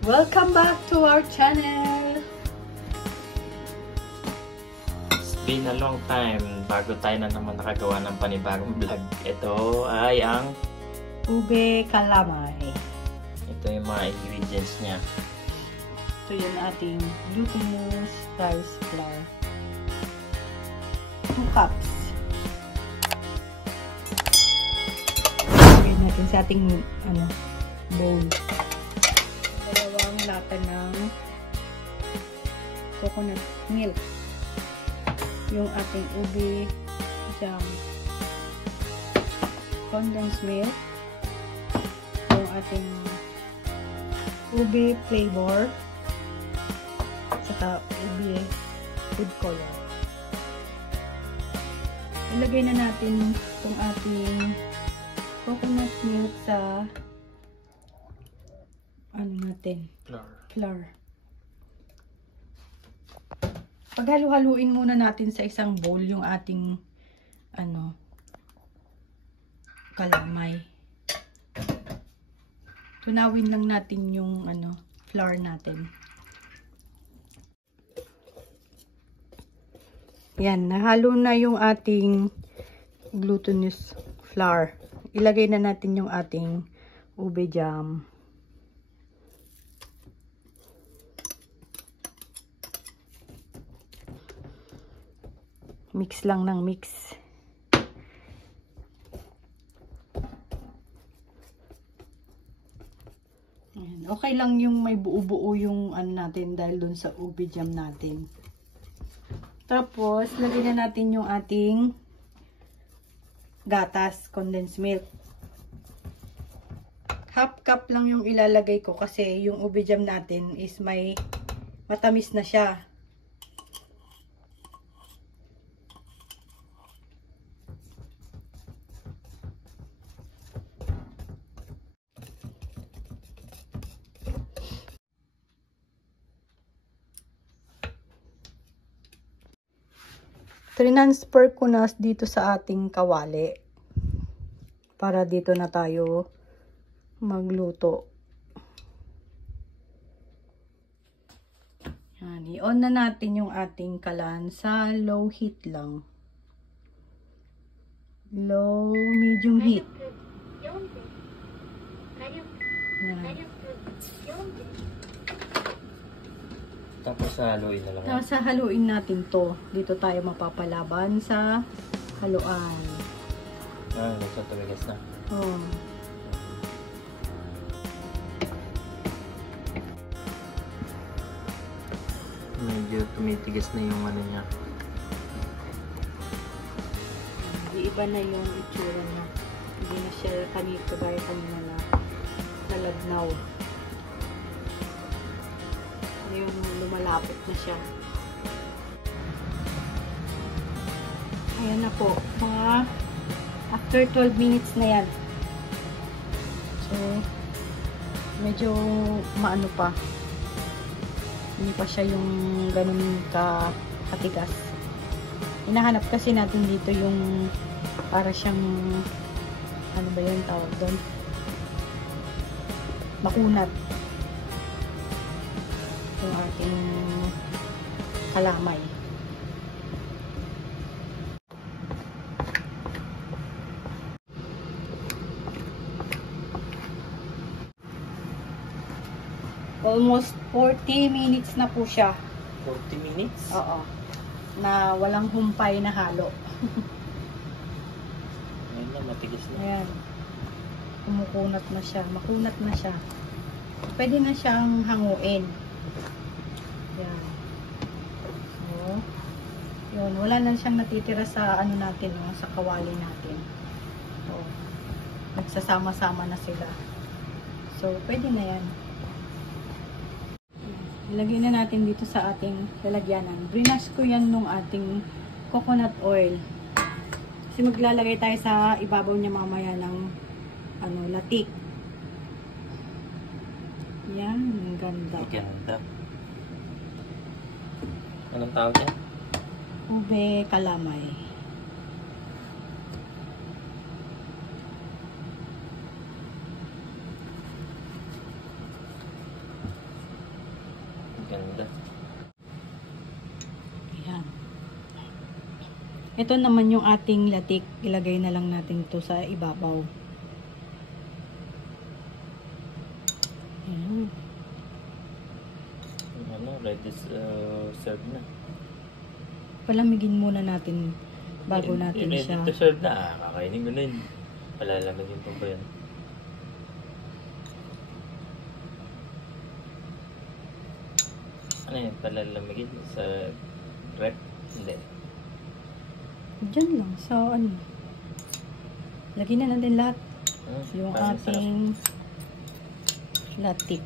Welcome back to our channel! It's been a long time bago tayo na naman nakagawa ng panibagong vlog. Ito ay ang Ube calamay. ito yung mga ingredients niya. Ito yung ating glutinous rice flour. 2 cups. Lagyan natin sa ating bowl. Dalawang lata ng coconut milk. Yung ating ube jam. Condensed milk. Yung ating ube flavor. Saka ube food color. Ilagay na natin itong ating coconut milk sa flour. Paghalo-haluin muna natin sa isang bowl yung ating calamay. Tunawin lang natin yung flour natin. Yan, nahalo na yung ating glutinous flour. Ilagay na natin yung ating ube jam. Mix lang ng mix. Ayan. Okay lang yung may buo-buo yung natin dahil dun sa ube jam natin. Tapos, lagyan na natin yung ating gatas, condensed milk. Half cup lang yung ilalagay ko kasi yung ube jam natin is may matamis na siya. Transfer ko na dito sa ating kawali para dito na tayo magluto. Yan, i-on na natin yung ating kalan sa low heat lang. Low, medium heat. Yan. Tapos haluin na lang. Tapos haluin natin to. Dito tayo mapapalaban sa haluan. Nasa tumigas na. Oh. Medyo tumitigas na yung niya. Iba na yung itsura niya. Hindi na siya kagaya kanina na nalabnaw. Yung lumalapit na siya. Ayan na po. Mga after 12 minutes na yan. So, medyo maano pa. Hindi pa siya yung ganun katigas. Hinahanap kasi natin dito yung para siyang ano ba yun tawag doon? Makunat. Yung ating kalamay. Almost 40 minutes na po siya. 40 minutes? Oo. Na walang humpay na halo. Ayun na, matigas na. Ayan. Kumukunat na siya. Makunat na siya. Pwede na siyang hanguin. Yan. So, yun. Wala na siyang natitira sa natin, no? Sa kawali natin. So, nagsasama-sama na sila. So, pwede na yan. Ilagay na natin dito sa ating lalagyanan. Brinash ko yan nung ating coconut oil. Kasi maglalagay tayo sa ibabaw niya mamaya ng latik. Yan, ang ganda. Ang ganda. Anong tawag yan? Ube calamay. Ganda. Ayan. Ito naman yung ating latik. Ilagay na lang natin to sa ibabaw. Ayan. Ano, ready serve na. Palamigin muna natin bago natin ready siya. to serve na. Kakainin ko na yun. Palalamigin ko ba yan? Ano yan? Palalamigin sa rep? Hindi. Diyan lang. Sa ano. Lagyan na natin lahat. Yung parang sarap. ating latik.